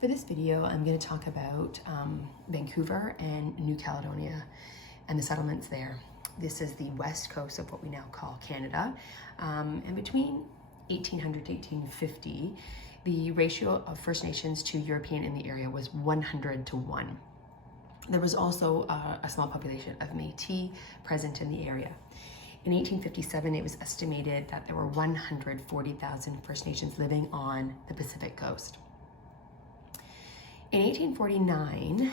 For this video, I'm going to talk about Vancouver and New Caledonia and the settlements there. This is the west coast of what we now call Canada. And between 1800 to 1850, the ratio of First Nations to European in the area was 100 to 1. There was also a small population of Métis present in the area. In 1857, it was estimated that there were 140,000 First Nations living on the Pacific coast. In 1849,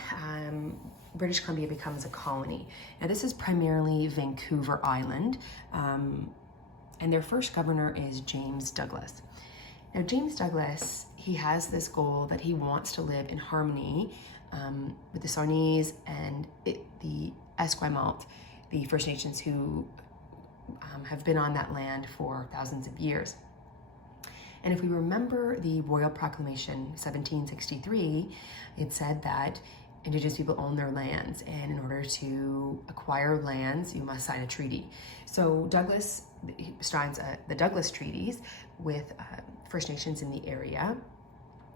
British Columbia becomes a colony. Now this is primarily Vancouver Island, and their first governor is James Douglas. Now James Douglas, he has this goal that he wants to live in harmony with the Sarnese and the Esquimalt, the First Nations who have been on that land for thousands of years. And if we remember the Royal Proclamation 1763, it said that Indigenous people own their lands, and in order to acquire lands, you must sign a treaty. So Douglas signs the Douglas Treaties with First Nations in the area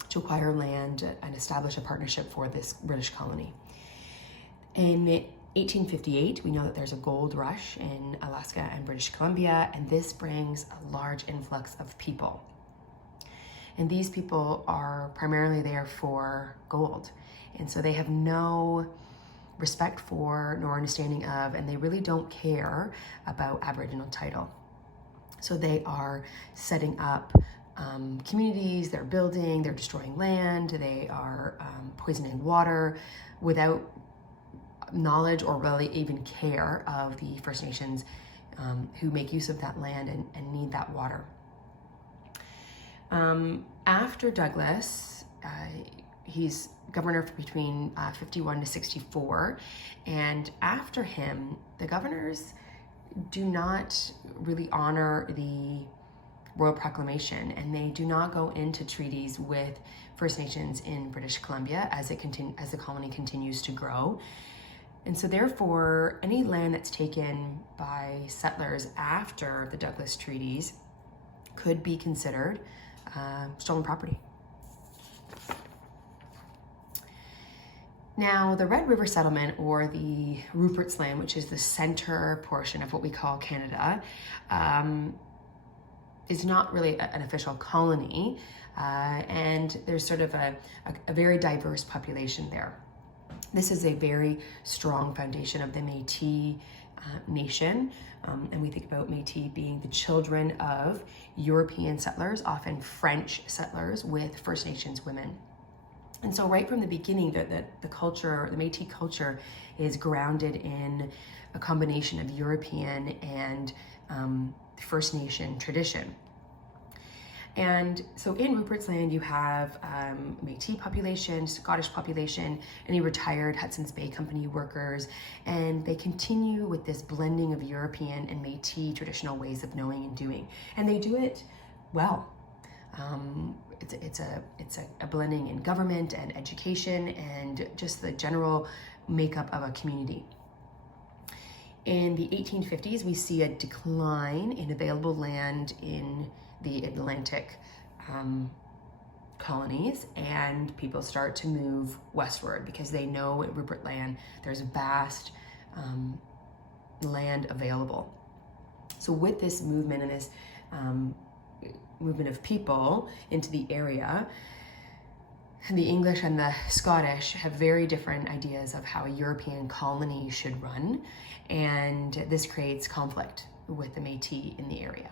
to acquire land and establish a partnership for this British colony. In 1858, we know that there's a gold rush in Alaska and British Columbia, and this brings a large influx of people. And these people are primarily there for gold. And so they have no respect for nor understanding of, and they really don't care about Aboriginal title. So they are setting up communities, they're building, they're destroying land, they are poisoning water without knowledge or really even care of the First Nations who make use of that land and need that water. After Douglas, he's governor for between 51 to 64, and after him, the governors do not really honor the Royal Proclamation, and they do not go into treaties with First Nations in British Columbia as the colony continues to grow. And so therefore, any land that's taken by settlers after the Douglas treaties could be considered stolen property. Now, the Red River Settlement, or the Rupert's Land, which is the center portion of what we call Canada, is not really an official colony, and there's sort of a very diverse population there. This is a very strong foundation of the Métis nation, and we think about Métis being the children of European settlers, often French settlers, with First Nations women. And so right from the beginning, the culture, the Métis culture, is grounded in a combination of European and First Nation tradition. And so in Rupert's Land, you have Métis population, Scottish population, any retired Hudson's Bay Company workers, and they continue with this blending of European and Métis traditional ways of knowing and doing, and they do it well. It's a blending in government and education and just the general makeup of a community. In the 1850s, we see a decline in available land in the Atlantic colonies, and people start to move westward because they know at Rupert Land there's vast land available. So with this movement and this movement of people into the area, the English and the Scottish have very different ideas of how a European colony should run, and this creates conflict with the Métis in the area.